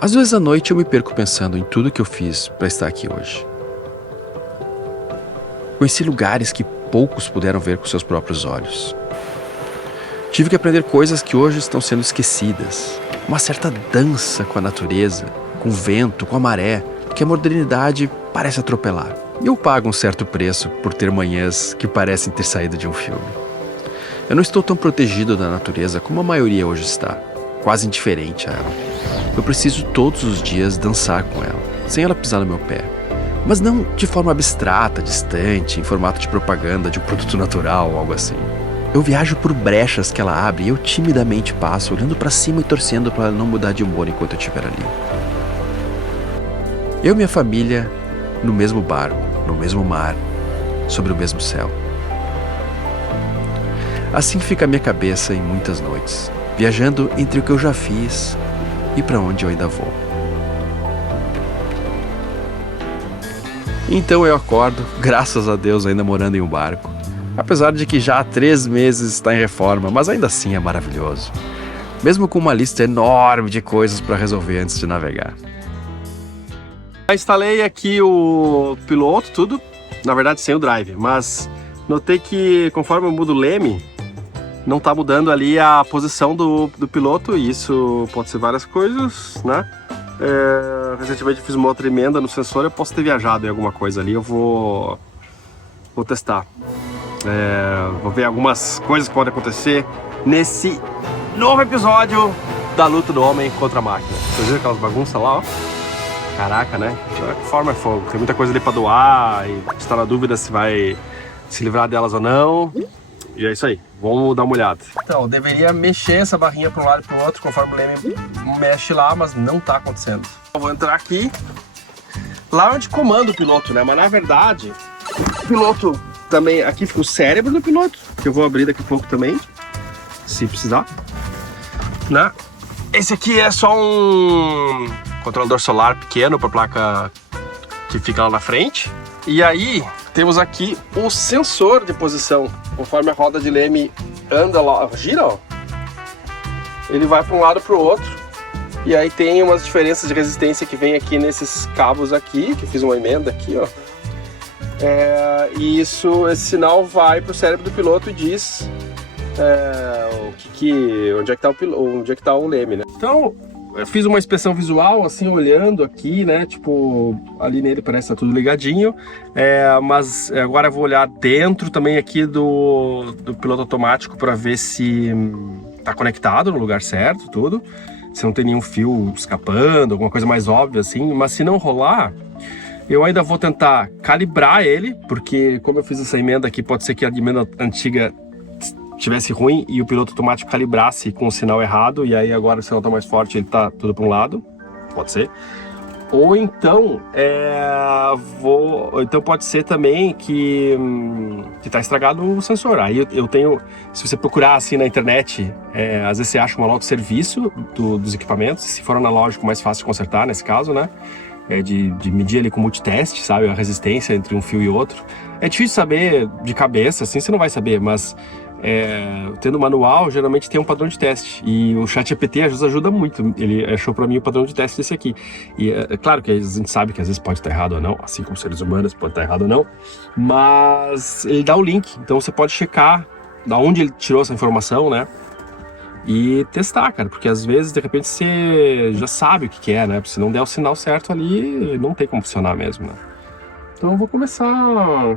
Às vezes à noite eu me perco pensando em tudo que eu fiz para estar aqui hoje. Conheci lugares que poucos puderam ver com seus próprios olhos. Tive que aprender coisas que hoje estão sendo esquecidas. Uma certa dança com a natureza, com o vento, com a maré, que a modernidade parece atropelar. E eu pago um certo preço por ter manhãs que parecem ter saído de um filme. Eu não estou tão protegido da natureza como a maioria hoje está, quase indiferente a ela. Eu preciso todos os dias dançar com ela, sem ela pisar no meu pé. Mas não de forma abstrata, distante, em formato de propaganda de um produto natural ou algo assim. Eu viajo por brechas que ela abre e eu timidamente passo, olhando para cima e torcendo para ela não mudar de humor enquanto eu estiver ali. Eu e minha família no mesmo barco, no mesmo mar, sobre o mesmo céu. Assim fica a minha cabeça em muitas noites, viajando entre o que eu já fiz e para onde eu ainda vou. Então eu acordo, graças a Deus, ainda morando em um barco. Apesar de que já há 3 meses está em reforma, mas ainda assim é maravilhoso. Mesmo com uma lista enorme de coisas para resolver antes de navegar. Eu instalei aqui o piloto, tudo, na verdade sem o drive, mas notei que conforme eu mudo o leme, não está mudando ali a posição do piloto, e isso pode ser várias coisas, né? Recentemente fiz uma outra emenda no sensor, eu posso ter viajado em alguma coisa ali, eu vou testar. Vou ver algumas coisas que podem acontecer nesse novo episódio da luta do homem contra a máquina. Vocês viram aquelas bagunças lá, ó? Caraca, né? Forma é fogo. Tem muita coisa ali pra doar e está na dúvida se vai se livrar delas ou não. E é isso aí. Vamos dar uma olhada. Então, deveria mexer essa barrinha para um lado e para o outro conforme o leme mexe lá, mas não tá acontecendo. Eu vou entrar aqui, lá onde comanda o piloto, né? Mas na verdade, o piloto também, aqui fica o cérebro do piloto, que eu vou abrir daqui a pouco também, se precisar, né? Esse aqui é só um controlador solar pequeno para a placa que fica lá na frente. E aí temos aqui o sensor de posição. Conforme a roda de leme anda lá, gira, ó, ele vai para um lado para o outro. E aí tem umas diferenças de resistência que vem aqui nesses cabos aqui, que eu fiz uma emenda aqui, ó. E esse sinal vai para o cérebro do piloto e diz onde é que tá o leme, né? Então eu fiz uma inspeção visual, assim, olhando aqui, né? Tipo, ali nele parece que tá tudo ligadinho. Mas agora eu vou olhar dentro também aqui do piloto automático para ver se tá conectado no lugar certo, tudo. Se não tem nenhum fio escapando, alguma coisa mais óbvia, assim. Mas se não rolar, eu ainda vou tentar calibrar ele, porque como eu fiz essa emenda aqui, pode ser que a emenda antiga tivesse ruim e o piloto automático calibrasse com o sinal errado, e aí agora o sinal tá mais forte, ele tá tudo para um lado, pode ser. Ou então, então pode ser também que tá estragado o sensor. Aí eu tenho, se você procurar assim na internet, às vezes você acha um manual de serviço dos equipamentos, se for analógico, mais fácil de consertar nesse caso, né? De medir ali com multiteste, sabe, a resistência entre um fio e outro. É difícil saber de cabeça, assim você não vai saber, mas tendo manual, geralmente tem um padrão de teste. E o ChatGPT às vezes ajuda muito. Ele achou para mim o padrão de teste desse aqui. E é claro que a gente sabe que às vezes pode estar errado ou não, assim como seres humanos pode estar errado ou não, mas ele dá o link, então você pode checar da onde ele tirou essa informação, né? E testar, cara, porque às vezes de repente você já sabe o que é, né? Se não der o sinal certo ali, não tem como funcionar mesmo, né? Então eu vou começar a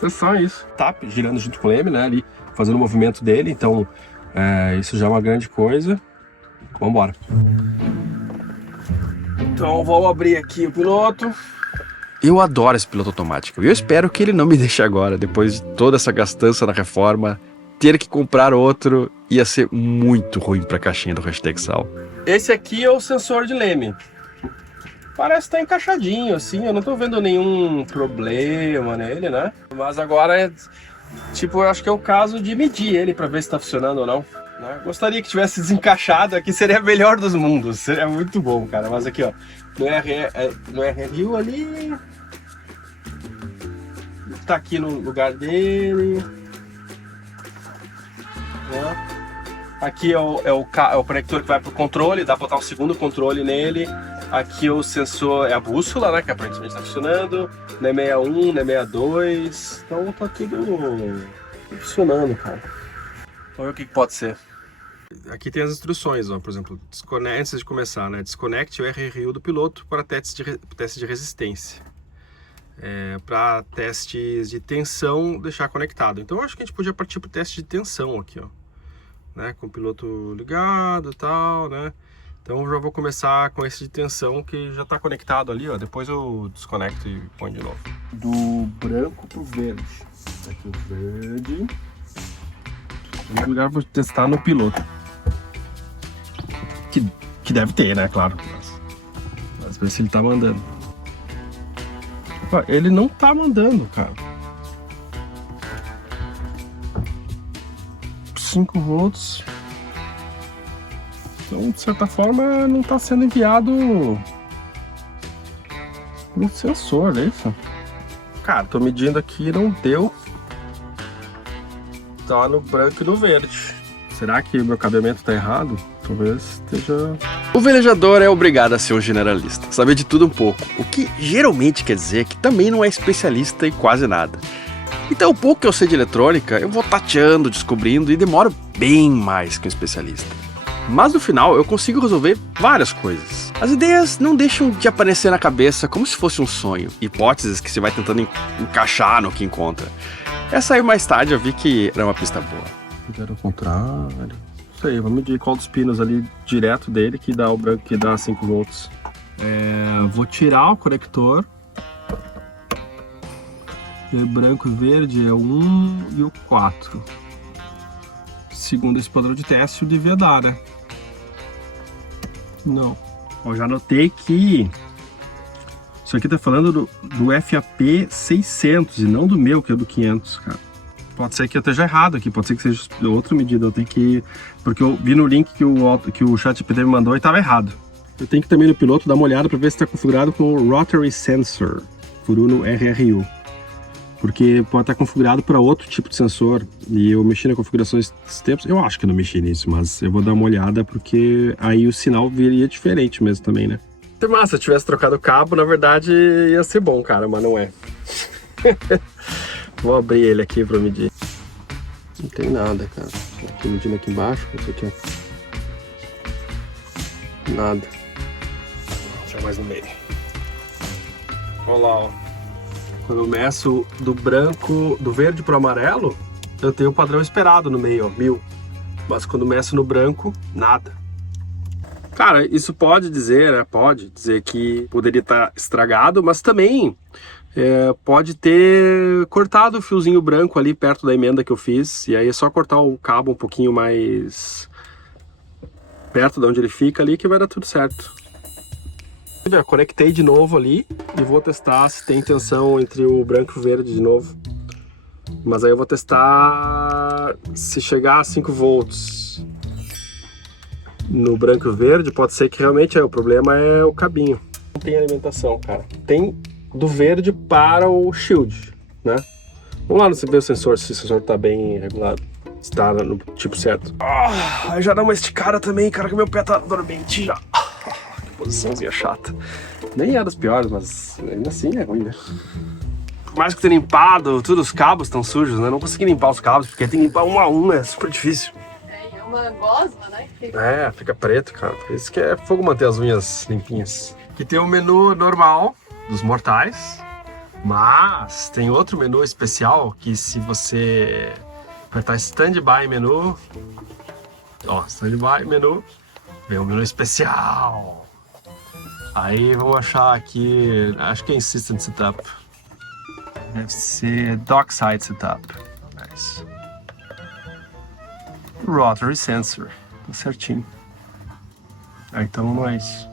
testar isso. Tá girando junto com o leme, né? Ali fazendo o movimento dele, então isso já é uma grande coisa. Vamos embora. Então vamos abrir aqui o piloto. Eu adoro esse piloto automático e eu espero que ele não me deixe agora, depois de toda essa gastança na reforma. Ter que comprar outro ia ser muito ruim para a caixinha do Hashtag-Sal. Esse aqui é o sensor de leme. Parece estar encaixadinho, assim, eu não tô vendo nenhum problema nele, né? Mas agora, tipo, eu acho que é o caso de medir ele para ver se tá funcionando ou não. Né? Gostaria que tivesse desencaixado aqui, seria a melhor dos mundos, seria muito bom, cara. Mas aqui, ó, no RRU ali, tá aqui no lugar dele. Né? Aqui é o conector que vai pro controle, dá pra botar um segundo controle nele. Aqui o sensor é a bússola, né, que aparentemente tá funcionando. NEM 61, NEM 62. Então tá tudo funcionando, cara. Vamos ver o que pode ser. Aqui tem as instruções, ó, por exemplo, antes de começar, né, desconecte o RRU do piloto para teste de resistência. Para testes de tensão, deixar conectado. Então eu acho que a gente podia partir para o teste de tensão aqui, ó, né, com o piloto ligado e tal, né. Então eu já vou começar com esse de tensão que já está conectado ali, ó. Depois eu desconecto e ponho de novo. Do branco pro verde. Aqui o verde. Em lugar para testar no piloto. Que deve ter, né? Claro. Mas ver se ele tá mandando. Opa, ele não tá mandando, cara. 5 volts. Então, de certa forma, não tá sendo enviado no sensor, é isso? Cara, tô medindo aqui, não deu. Tá no branco e no verde. Será que o meu cabeamento tá errado? Talvez esteja... O velejador é obrigado a ser um generalista, saber de tudo um pouco, o que geralmente quer dizer que também não é especialista em quase nada. Então, o pouco que eu sei de eletrônica, eu vou tateando, descobrindo e demoro bem mais que um especialista. Mas no final, eu consigo resolver várias coisas. As ideias não deixam de aparecer na cabeça como se fosse um sonho, hipóteses que você vai tentando encaixar no que encontra. Essa aí mais tarde eu vi que era uma pista boa. Fizeram ao contrário. Isso aí, vamos medir qual dos pinos ali direto dele que dá o branco, que dá 5 volts. Vou tirar o conector. O branco e verde é o 1 e o 4. Segundo esse padrão de teste, eu devia dar, né? Não. Eu já notei que isso aqui tá falando do FAP 600 e não do meu, que é do 500, cara. Pode ser que eu esteja errado aqui, pode ser que seja outra medida. Eu tenho que... Porque eu vi no link que o ChatGPT me mandou e estava errado. Eu tenho que também no piloto dar uma olhada para ver se está configurado com o Rotary Sensor, por Uno RRU. Porque pode estar configurado para outro tipo de sensor. E eu mexi na configuração esses tempos. Eu acho que não mexi nisso, mas eu vou dar uma olhada porque aí o sinal viria diferente mesmo também, né? Se massa, se tivesse trocado o cabo, na verdade ia ser bom, cara, mas não é. Vou abrir ele aqui pra medir. Não tem nada, cara. Aqui medindo aqui embaixo, isso aqui. Nada. Vou tirar mais no meio. Olha lá, ó. Quando eu meço do branco, do verde pro amarelo, eu tenho o padrão esperado no meio, ó, 1000. Mas quando meço no branco, nada. Cara, isso pode dizer, né? Pode dizer que poderia estar estragado, mas também pode ter cortado o fiozinho branco ali perto da emenda que eu fiz. E aí é só cortar o cabo um pouquinho mais perto de onde ele fica ali que vai dar tudo certo. Eu conectei de novo ali e vou testar se tem tensão entre o branco e o verde de novo. Mas aí eu vou testar se chegar a 5 volts no branco e o verde, pode ser que realmente o problema é o cabinho. Não tem alimentação, cara. Tem do verde para o shield, né? Vamos lá ver o sensor, se o sensor tá bem regulado, se tá no tipo certo. Aí já dá uma esticada também, cara, que meu pé tá dormente já. Que posiçãozinha chata. Nem é das piores, mas ainda assim é ruim, né? Por mais que eu tenha limpado, todos os cabos estão sujos, né? Não consegui limpar os cabos, porque tem que limpar um a um, é super difícil. É uma gosma, né? Fica preto, cara. Por isso que é fogo manter as unhas limpinhas. Aqui tem o menu normal dos mortais, mas tem outro menu especial que se você apertar Standby menu, ó, Standby menu, vem o menu especial. Aí vamos achar aqui, acho que é Insistent Setup. Deve ser Dockside Setup. Nice. Rotary Sensor, tá certinho. Então não é isso.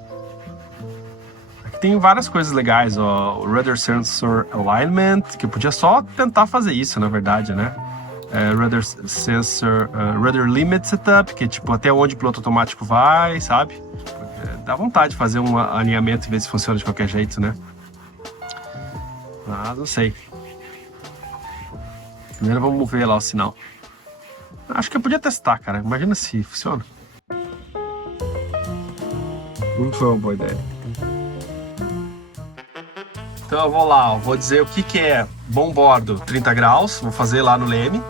Aqui tem várias coisas legais, ó. O Rudder Sensor Alignment, que eu podia só tentar fazer isso, na verdade, né? Rudder Sensor, Rudder Limit Setup, que é tipo até onde o piloto automático vai, sabe? Dá vontade de fazer um alinhamento e ver se funciona de qualquer jeito, né? Mas não sei. Primeiro vamos ver lá o sinal. Acho que eu podia testar, cara. Imagina se funciona. Não foi uma boa ideia. Então eu vou lá, vou dizer o que é bom bordo 30 graus, vou fazer lá no leme.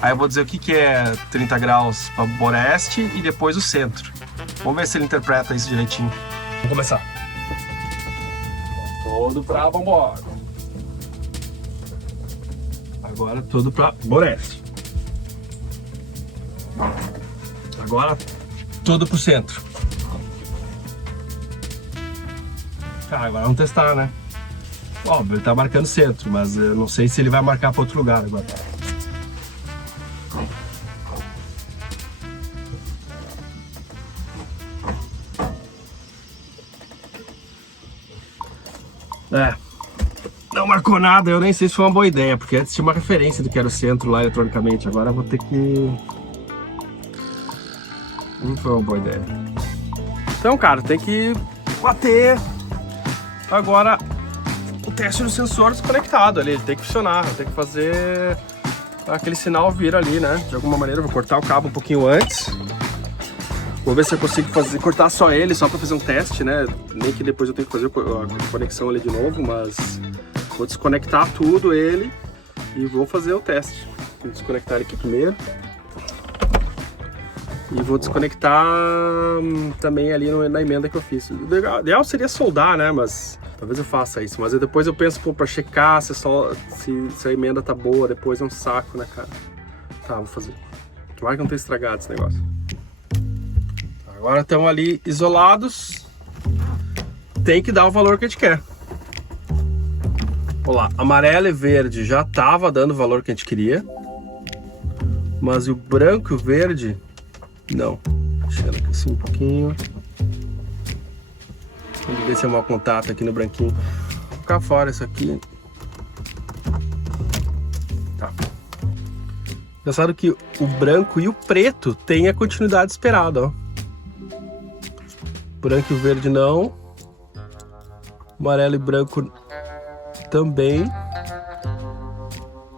Aí eu vou dizer o que é 30 graus para boreste e depois o centro. Vamos ver se ele interpreta isso direitinho. Vamos começar. Todo para bom bordo. Agora todo para boreste. Agora todo pro centro. Agora vamos testar, né? Óbvio, ele tá marcando centro, mas eu não sei se ele vai marcar para outro lugar agora. Não marcou nada, eu nem sei se foi uma boa ideia, porque antes tinha uma referência do que era o centro lá eletronicamente, agora eu vou ter que... Não foi uma boa ideia. Então, cara, tem que bater agora o teste do sensor desconectado ali, ele tem que funcionar, tem que fazer aquele sinal vir ali, né? De alguma maneira eu vou cortar o cabo um pouquinho antes. Vou ver se eu consigo cortar só ele, só para fazer um teste, né? Nem que depois eu tenho que fazer a conexão ali de novo, mas vou desconectar tudo ele e vou fazer o teste. Vou desconectar ele aqui primeiro. E vou desconectar também ali na emenda que eu fiz. O ideal seria soldar, né? Mas talvez eu faça isso. Mas depois eu penso, pô, pra checar se a emenda tá boa, depois é um saco, né, cara? Tá, vou fazer. Tomara que não tenha estragado esse negócio. Agora estão ali isolados. Tem que dar o valor que a gente quer. Olha lá, amarelo e verde já tava dando o valor que a gente queria. Mas o branco e o verde... Não. Deixando aqui assim um pouquinho. Vamos ver se é mau contato aqui no branquinho. Vou colocar fora isso aqui. Tá. Engraçado que o branco e o preto tem a continuidade esperada, ó. Branco e o verde não. Amarelo e branco também.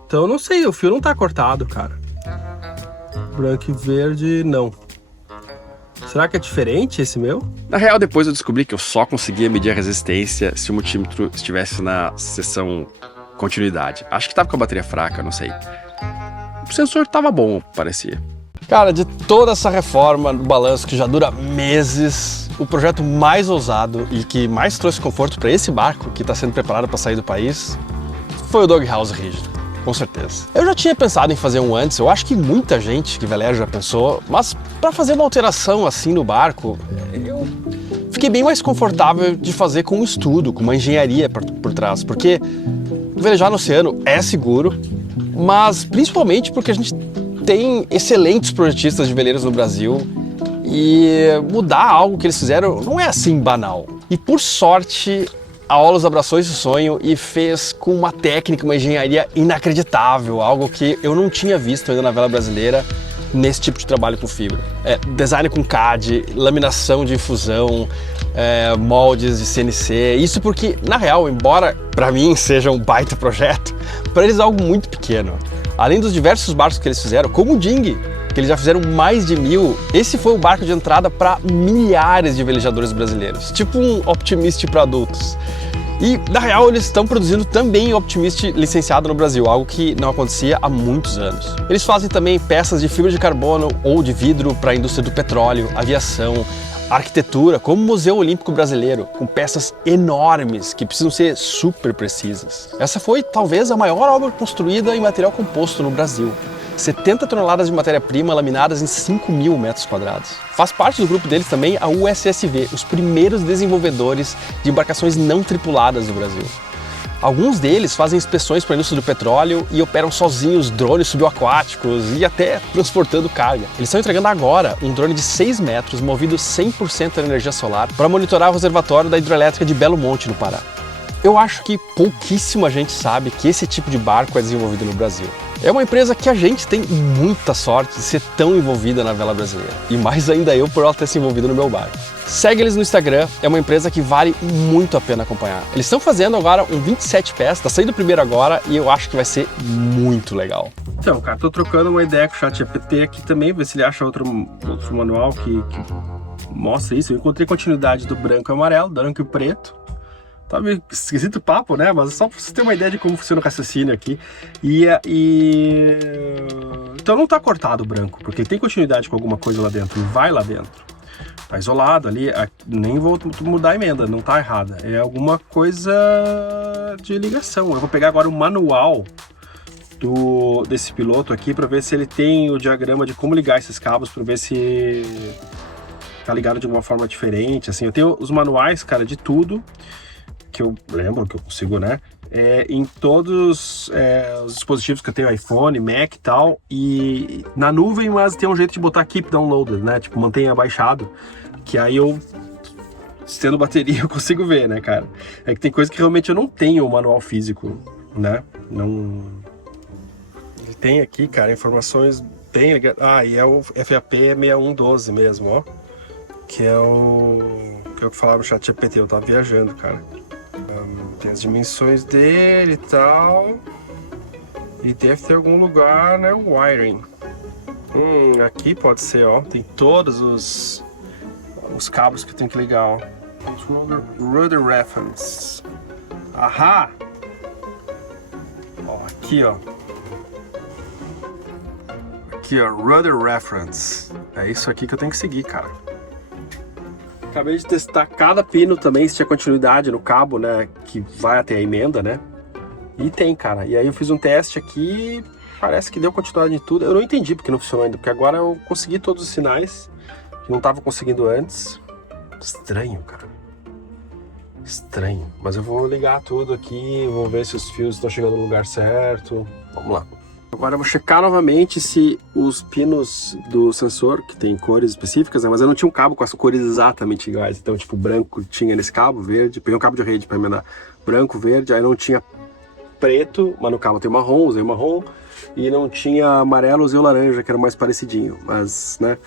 Então não sei, o fio não tá cortado, cara. Branco e verde não. Será que é diferente esse meu? Na real, depois eu descobri que eu só conseguia medir a resistência se o multímetro estivesse na seção continuidade. Acho que tava com a bateria fraca, não sei. O sensor tava bom, parecia. Cara, de toda essa reforma do balanço que já dura meses, o projeto mais ousado e que mais trouxe conforto para esse barco que está sendo preparado para sair do país foi o Doghouse rígido, com certeza. Eu já tinha pensado em fazer um antes, eu acho que muita gente que veleja já pensou, mas para fazer uma alteração assim no barco, eu fiquei bem mais confortável de fazer com um estudo, com uma engenharia por trás, porque velejar no oceano é seguro, mas principalmente porque a gente tem excelentes projetistas de veleiros no Brasil e mudar algo que eles fizeram não é assim banal. E por sorte, a Olos abraçou esse sonho e fez com uma técnica, uma engenharia inacreditável, algo que eu não tinha visto ainda na vela brasileira nesse tipo de trabalho com fibra. Design com CAD, laminação de infusão, moldes de CNC, isso porque, na real, embora para mim seja um baita projeto, para eles é algo muito pequeno. Além dos diversos barcos que eles fizeram, como o Ding, que eles já fizeram mais de 1000, esse foi o barco de entrada para milhares de velejadores brasileiros, tipo um Optimist para adultos. E, na real, eles estão produzindo também Optimist licenciado no Brasil, algo que não acontecia há muitos anos. Eles fazem também peças de fibra de carbono ou de vidro para a indústria do petróleo, aviação, arquitetura, como o Museu Olímpico Brasileiro, com peças enormes que precisam ser super precisas. Essa foi talvez a maior obra construída em material composto no Brasil. 70 toneladas de matéria-prima laminadas em 5.000 metros quadrados. Faz parte do grupo deles também a USSV, os primeiros desenvolvedores de embarcações não tripuladas do Brasil. Alguns deles fazem inspeções para a indústria do petróleo e operam sozinhos drones subaquáticos e até transportando carga. Eles estão entregando agora um drone de 6 metros movido 100% da energia solar para monitorar o reservatório da hidrelétrica de Belo Monte, no Pará. Eu acho que pouquíssima gente sabe que esse tipo de barco é desenvolvido no Brasil. É uma empresa que a gente tem muita sorte de ser tão envolvida na vela brasileira. E mais ainda eu por ela ter se envolvido no meu barco. Segue eles no Instagram, é uma empresa que vale muito a pena acompanhar. Eles estão fazendo agora um 27 pés, tá saindo o primeiro agora e eu acho que vai ser muito legal. Então, cara, tô trocando uma ideia com o ChatGPT aqui também, ver se ele acha outro manual que mostra isso. Eu encontrei continuidade do branco e amarelo, do branco e preto. Tá meio esquisito o papo, né? Mas só pra você ter uma ideia de como funciona o raciocínio aqui. Então não tá cortado o branco, porque tem continuidade com alguma coisa lá dentro, e vai lá dentro. Tá isolado ali, nem vou mudar a emenda, não tá errada. É alguma coisa de ligação. Eu vou pegar agora o manual desse piloto aqui para ver se ele tem o diagrama de como ligar esses cabos, para ver se tá ligado de uma forma diferente, assim. Eu tenho os manuais, cara, de tudo que eu lembro, que eu consigo, né? Em todos os dispositivos que eu tenho, iPhone, Mac e tal, e na nuvem, mas tem um jeito de botar Keep Downloaded, né? Tipo, mantenha baixado, que aí eu, tendo bateria, eu consigo ver, né, cara? É que tem coisa que realmente eu não tenho o manual físico, né? Não... Ele tem aqui, cara, informações bem ligadas. E é o FAP 6112 mesmo, ó. Que é o que eu falava no ChatGPT, eu tava viajando, cara. Tem as dimensões dele e tal. E deve ter algum lugar, né? O wiring. Aqui pode ser, ó. Tem todos os cabos que eu tenho que ligar, ó. Rudder reference. Ahá! Ó, aqui, ó. Aqui, ó. Rudder reference. É isso aqui que eu tenho que seguir, cara. Acabei de testar cada pino também, se tinha continuidade no cabo, né, que vai até a emenda, né, e tem, cara. E aí eu fiz um teste aqui, parece que deu continuidade em tudo. Eu não entendi porque não funcionou ainda, porque agora eu consegui todos os sinais, que não estava conseguindo antes. Estranho, cara. Estranho. Mas eu vou ligar tudo aqui, vou ver se os fios estão chegando no lugar certo. Vamos lá. Agora eu vou checar novamente se os pinos do sensor, que tem cores específicas, né? Mas eu não tinha um cabo com as cores exatamente iguais. Então, tipo, branco tinha nesse cabo, verde. Peguei um cabo de rede para emendar branco, verde. Aí não tinha preto, mas no cabo tem marrom, usei marrom. E não tinha amarelo, usei o laranja, que era o mais parecidinho. Mas, né,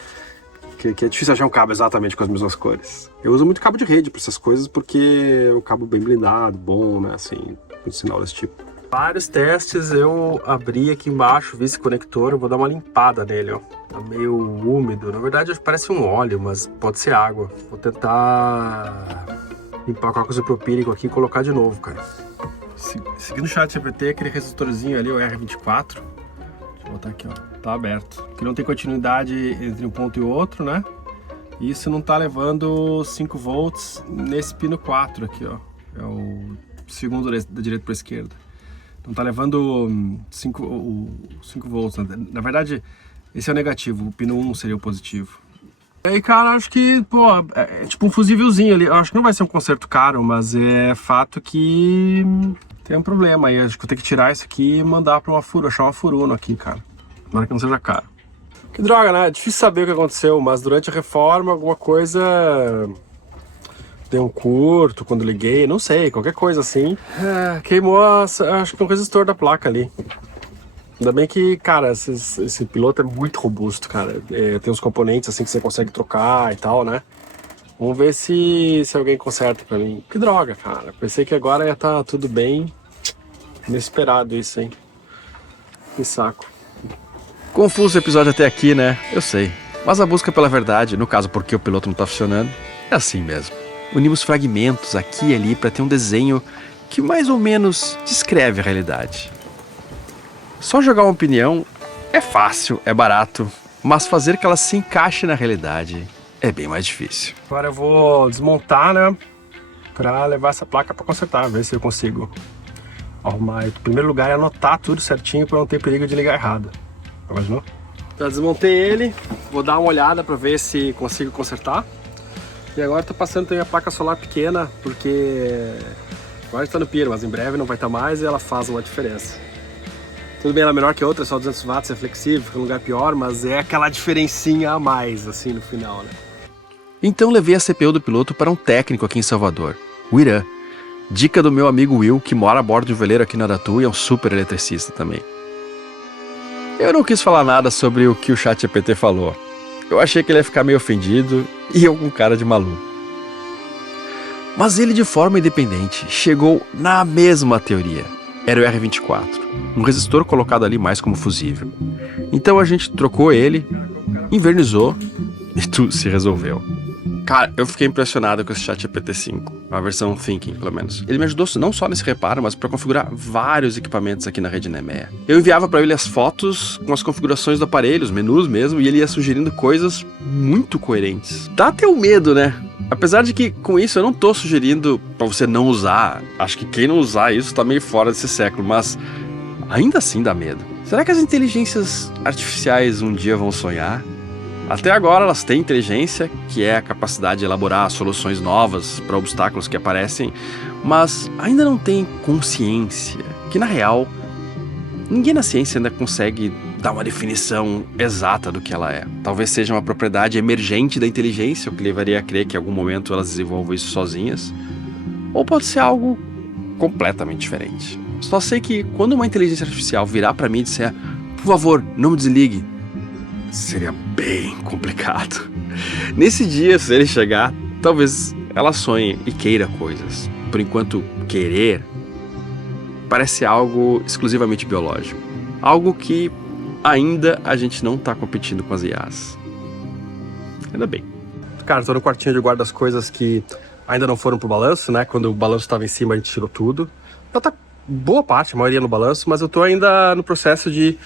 que é difícil achar um cabo exatamente com as mesmas cores. Eu uso muito cabo de rede para essas coisas, porque é um cabo bem blindado, bom, né, assim, um sinal desse tipo. Vários testes, eu abri aqui embaixo, vi esse conector, eu vou dar uma limpada nele, ó. Tá meio úmido, na verdade parece um óleo, mas pode ser água. Vou tentar limpar com água isopropílico aqui e colocar de novo, cara. Seguindo o ChatGPT, aquele resistorzinho ali, o R24, deixa eu botar aqui, ó, tá aberto. Que não tem continuidade entre um ponto e outro, né? E isso não tá levando 5 volts nesse pino 4 aqui, ó. É o segundo da direita para a esquerda. Não tá levando 5 volts. Na verdade, esse é o negativo, o pino 1 seria o positivo. E aí, cara, acho que, pô, é tipo um fusívelzinho ali. Eu acho que não vai ser um conserto caro, mas é fato que tem um problema aí. Acho que eu tenho que tirar isso aqui e mandar pra achar uma Furuno aqui, cara. Tomara que não seja caro. Que droga, né? É difícil saber o que aconteceu, mas durante a reforma, alguma coisa... Deu um curto quando liguei, não sei, qualquer coisa assim. Queimou, acho que um resistor da placa ali. Ainda bem que, cara, esse piloto é muito robusto, cara. Tem uns componentes assim que você consegue trocar e tal, né? Vamos ver se alguém conserta pra mim. Que droga, cara. Pensei que agora ia estar tudo bem. Inesperado isso, hein? Que saco. Confuso o episódio até aqui, né? Eu sei. Mas a busca pela verdade, no caso porque o piloto não tá funcionando, é assim mesmo. Unimos fragmentos aqui e ali para ter um desenho que mais ou menos descreve a realidade. Só jogar uma opinião é fácil, é barato, mas fazer que ela se encaixe na realidade é bem mais difícil. Agora eu vou desmontar, né, para levar essa placa para consertar, ver se eu consigo arrumar. Em primeiro lugar é anotar tudo certinho para não ter perigo de ligar errado. Imaginou? Já desmontei ele, vou dar uma olhada para ver se consigo consertar. E agora tô passando também a placa solar pequena, porque agora está no pier, mas em breve não vai estar mais e ela faz uma diferença. Tudo bem, ela é menor que a outra, é só 200 watts, é flexível, fica em um lugar pior, mas é aquela diferencinha a mais, assim, no final, né? Então levei a CPU do piloto para um técnico aqui em Salvador, o Irã. Dica do meu amigo Will, que mora a bordo de um veleiro aqui na Aratu e é um super eletricista também. Eu não quis falar nada sobre o que o ChatGPT falou. Eu achei que ele ia ficar meio ofendido e eu com cara de maluco. Mas ele, de forma independente, chegou na mesma teoria. era o R24, um resistor colocado ali mais como fusível. Então a gente trocou ele, invernizou e tudo se resolveu. Cara, eu fiquei impressionado com esse ChatGPT 5, a versão Thinking, pelo menos. Ele me ajudou não só nesse reparo, mas para configurar vários equipamentos aqui na rede Nemea. Eu enviava para ele as fotos com as configurações do aparelho, os menus mesmo, e ele ia sugerindo coisas muito coerentes. Dá até o medo, né? Apesar de que, com isso, eu não tô sugerindo para você não usar. Acho que quem não usar isso tá meio fora desse século, mas ainda assim dá medo. Será que as inteligências artificiais um dia vão sonhar? Até agora elas têm inteligência, que é a capacidade de elaborar soluções novas para obstáculos que aparecem, mas ainda não têm consciência, que na real, ninguém na ciência ainda consegue dar uma definição exata do que ela é. Talvez seja uma propriedade emergente da inteligência, o que levaria a crer que em algum momento elas desenvolvam isso sozinhas, ou pode ser algo completamente diferente. Só sei que quando uma inteligência artificial virar para mim e disser, por favor, não me desligue, seria bem complicado. Nesse dia, se ele chegar, talvez ela sonhe e queira coisas. Por enquanto, querer parece algo exclusivamente biológico. Algo que ainda a gente não tá competindo com as IAs. Ainda bem. Cara, tô no quartinho de guarda as coisas que ainda não foram pro balanço, né? Quando o balanço tava em cima, a gente tirou tudo. Já tá boa parte, a maioria no balanço, mas eu tô ainda no processo de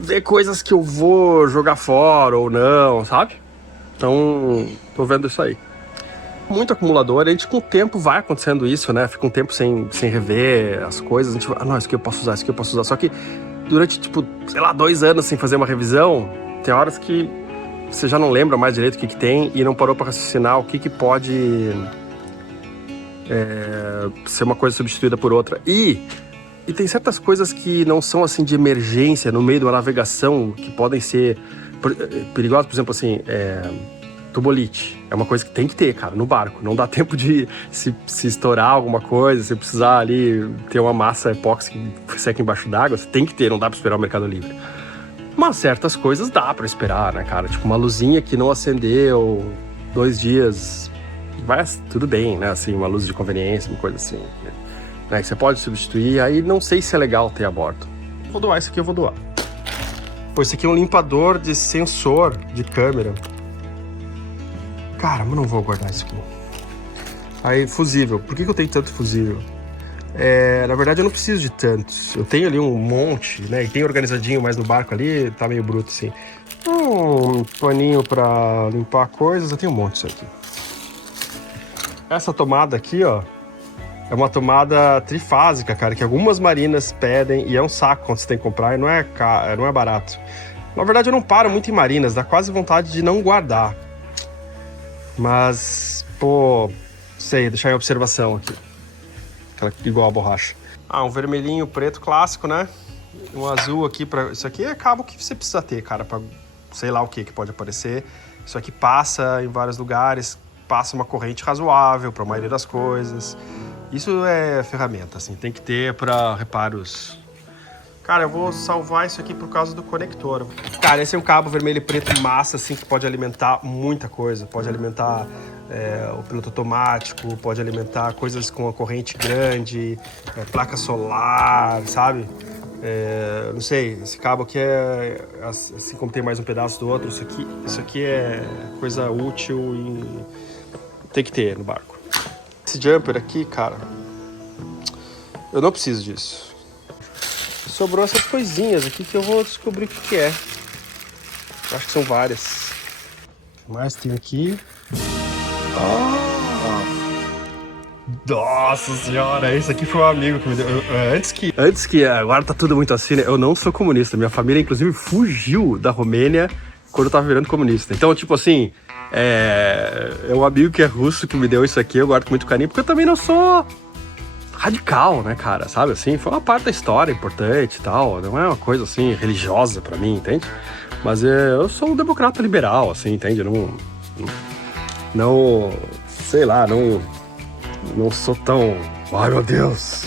ver coisas que eu vou jogar fora ou não, sabe? Então, tô vendo isso aí. Muito acumulador, a gente com o tempo vai acontecendo isso, né? Fica um tempo sem rever as coisas, a gente vai, não, isso aqui eu posso usar, isso aqui eu posso usar. Só que durante, tipo, sei lá, 2 anos sem fazer uma revisão, tem horas que você já não lembra mais direito o que tem e não parou pra raciocinar o que pode ser uma coisa substituída por outra. E tem certas coisas que não são assim de emergência no meio de uma navegação que podem ser perigosas, por exemplo, assim, tubolite. É uma coisa que tem que ter, cara, no barco. Não dá tempo de se estourar alguma coisa, se precisar ali ter uma massa epóxi que seca embaixo d'água, você tem que ter, não dá pra esperar o Mercado Livre. Mas certas coisas dá pra esperar, né, cara? Tipo, uma luzinha que não acendeu 2 dias, vai tudo bem, né? Assim, uma luz de conveniência, uma coisa assim, né, que você pode substituir, aí não sei se é legal ter a bordo. Vou doar isso aqui, eu vou doar. Pô, esse aqui é um limpador de sensor de câmera. Cara, mas não vou guardar isso aqui. Aí, fusível. Por que eu tenho tanto fusível? Na verdade, eu não preciso de tantos. Eu tenho ali um monte, né, e tem organizadinho mais no barco ali, tá meio bruto assim. Um paninho pra limpar coisas, eu tenho um monte disso aqui. Essa tomada aqui, ó, é uma tomada trifásica, cara, que algumas marinas pedem e é um saco quando você tem que comprar e não é barato. Na verdade, eu não paro muito em marinas, dá quase vontade de não guardar. Mas, pô, sei, deixar em observação aqui. Aquela igual a borracha. Um vermelhinho preto clássico, né? Um azul aqui pra... Isso aqui é cabo que você precisa ter, cara, pra sei lá o que pode aparecer. Isso aqui passa em vários lugares, passa uma corrente razoável pra maioria das coisas. Isso é ferramenta, assim, tem que ter para reparos. Cara, eu vou salvar isso aqui por causa do conector. Cara, esse é um cabo vermelho e preto massa, assim, que pode alimentar muita coisa. Pode alimentar o piloto automático, pode alimentar coisas com a corrente grande, placa solar, sabe? Não sei, esse cabo aqui assim como tem mais um pedaço do outro, isso aqui é coisa útil e tem que ter no barco. Esse jumper aqui, cara, eu não preciso disso. Sobrou essas coisinhas aqui que eu vou descobrir o que é. Acho que são várias. O que mais tem aqui? Nossa senhora, esse aqui foi um amigo que me deu. Antes que agora tá tudo muito assim, né? Eu não sou comunista. Minha família, inclusive, fugiu da Romênia quando eu tava virando comunista. Então, tipo assim, é um amigo que é russo que me deu isso aqui, eu guardo com muito carinho, porque eu também não sou radical, né, cara, sabe, assim, foi uma parte da história importante e tal, não é uma coisa, assim, religiosa pra mim, entende? Mas eu sou um democrata liberal, assim, entende? Não, sei lá, não sou tão, ai meu Deus,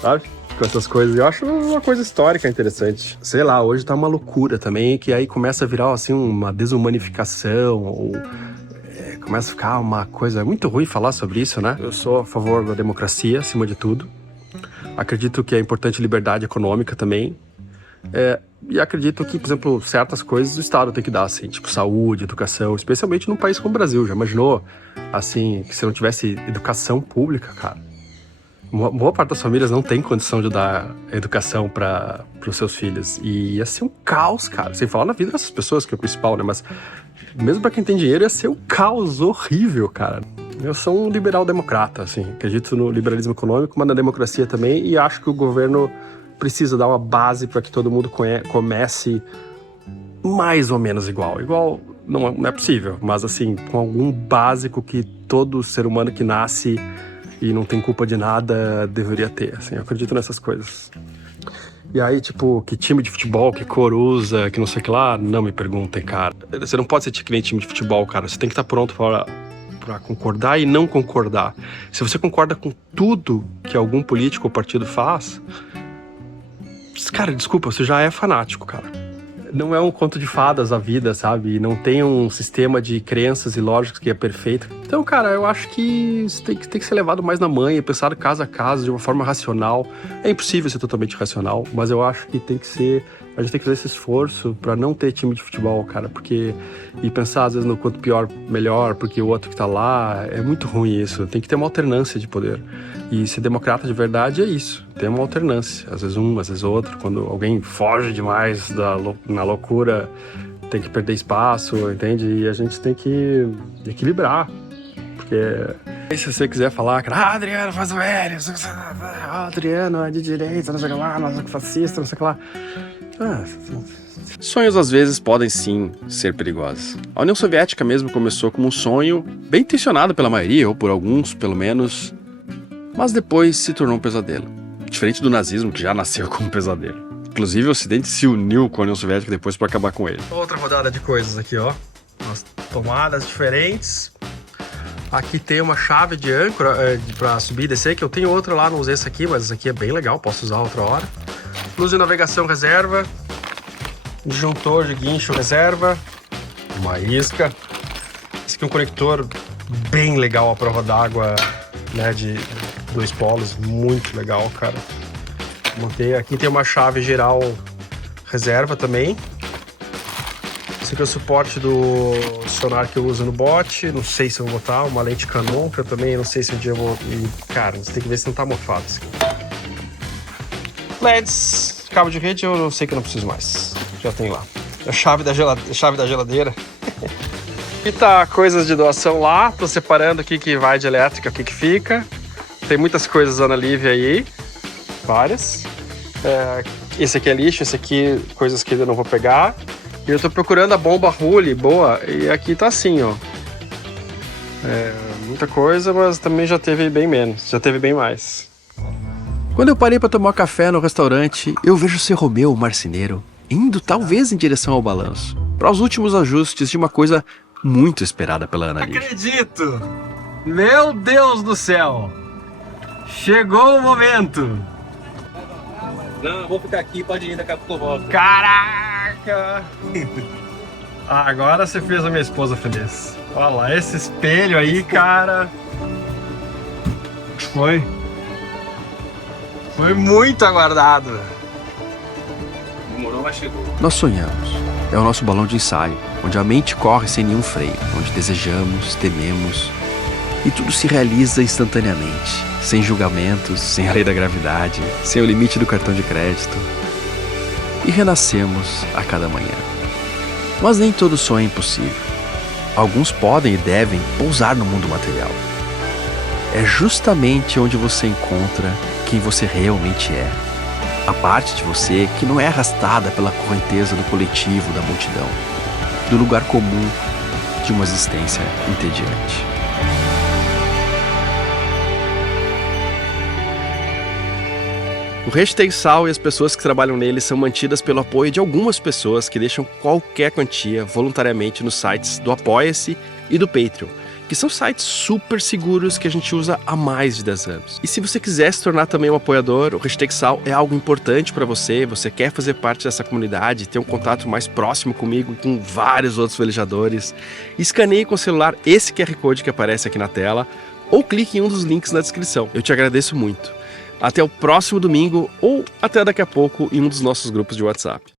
sabe? Com essas coisas, eu acho uma coisa histórica interessante. Sei lá, hoje tá uma loucura também, que aí começa a virar, assim, uma desumanificação, ou começa a ficar uma coisa muito ruim falar sobre isso, né? Eu sou a favor da democracia, acima de tudo. Acredito que é importante liberdade econômica também. E acredito que, por exemplo, certas coisas o Estado tem que dar, assim, tipo saúde, educação, especialmente num país como o Brasil. Já imaginou, assim, que se não tivesse educação pública, cara? Uma boa parte das famílias não tem condição de dar educação para os seus filhos. E ia ser um caos, cara. Sem falar na vida dessas pessoas, que é o principal, né? Mas mesmo para quem tem dinheiro, ia ser um caos horrível, cara. Eu sou um liberal democrata, assim. Acredito no liberalismo econômico, mas na democracia também. E acho que o governo precisa dar uma base para que todo mundo comece mais ou menos igual. Igual não é possível, mas assim, com algum básico que todo ser humano que nasce e não tem culpa de nada deveria ter, assim, eu acredito nessas coisas. E aí, tipo, que time de futebol, que cor usa, que não sei o que lá, não me perguntem, cara. Você não pode ser que nem time de futebol, cara, você tem que estar pronto para concordar e não concordar. Se você concorda com tudo que algum político ou partido faz, cara, desculpa, você já é fanático, cara. Não é um conto de fadas a vida, sabe? Não tem um sistema de crenças e lógicas que é perfeito. Então, cara, eu acho que isso tem que ser levado mais na manha, pensar caso a caso, de uma forma racional. É impossível ser totalmente racional, mas eu acho que a gente tem que fazer esse esforço pra não ter time de futebol, cara, e pensar às vezes no quanto pior, melhor, porque o outro que tá lá, é muito ruim isso. Tem que ter uma alternância de poder. E ser democrata de verdade é isso, tem uma alternância, às vezes um, às vezes outro. Quando alguém foge demais na loucura, tem que perder espaço, entende? E a gente tem que equilibrar, porque se você quiser falar, cara, Adriano faz o velho, Adriano é de direita, não sei o que lá, não sei o que fascista, não sei o que lá. Sonhos às vezes podem sim ser perigosos. A União Soviética mesmo começou como um sonho bem intencionado pela maioria, ou por alguns pelo menos, mas depois se tornou um pesadelo. Diferente do nazismo, que já nasceu como um pesadelo. Inclusive o Ocidente se uniu com a União Soviética depois para acabar com ele. Outra rodada de coisas aqui, ó. Umas tomadas diferentes. Aqui tem uma chave de âncora para subir e descer, que eu tenho outra lá, não usei essa aqui, mas essa aqui é bem legal, posso usar outra hora. Luz de navegação reserva. Disjuntor de guincho reserva. Uma isca. Esse aqui é um conector bem legal à prova d'água, né, de 2 polos, muito legal, cara. Montei. Aqui tem uma chave geral reserva também. Esse aqui é o suporte do sonar que eu uso no bote. Não sei se eu vou botar uma lente Canon, que eu também não sei se um dia eu vou... Cara, você tem que ver se não tá mofado isso aqui. LEDs, cabo de rede eu sei que eu não preciso mais. Já tem lá. A chave da geladeira. E tá, coisas de doação lá. Tô separando o que vai de elétrica, o que fica. Tem muitas coisas Ana Lívia aí. Várias. Esse aqui é lixo, esse aqui coisas que eu não vou pegar. E eu tô procurando a bomba Rule boa. E aqui tá assim, ó. Muita coisa, mas também já teve bem menos. Já teve bem mais. Quando eu parei para tomar café no restaurante, eu vejo seu Romeu, o marceneiro, indo talvez em direção ao balanço, para os últimos ajustes de uma coisa muito esperada pela Ana Lívia. Acredito! Meu Deus do céu! Chegou o momento! Não, vou ficar aqui, pode ir, daqui a pouco eu volto. Caraca! Agora você fez a minha esposa feliz. Olha lá, esse espelho aí, cara. Foi muito aguardado. Demorou, mas chegou. Nós sonhamos. É o nosso balão de ensaio, onde a mente corre sem nenhum freio, onde desejamos, tememos, e tudo se realiza instantaneamente, sem julgamentos, sem a lei da gravidade, sem o limite do cartão de crédito. E renascemos a cada manhã. Mas nem todo sonho é impossível. Alguns podem e devem pousar no mundo material. É justamente onde você encontra quem você realmente é. A parte de você que não é arrastada pela correnteza do coletivo, da multidão, do lugar comum de uma existência entediante. O Hashtag Sal e as pessoas que trabalham nele são mantidas pelo apoio de algumas pessoas que deixam qualquer quantia voluntariamente nos sites do Apoia-se e do Patreon, que são sites super seguros que a gente usa há mais de 10 anos. E se você quiser se tornar também um apoiador, o Hashtag Sal é algo importante para você quer fazer parte dessa comunidade, ter um contato mais próximo comigo e com vários outros velejadores, escaneie com o celular esse QR Code que aparece aqui na tela ou clique em um dos links na descrição. Eu te agradeço muito. Até o próximo domingo ou até daqui a pouco em um dos nossos grupos de WhatsApp.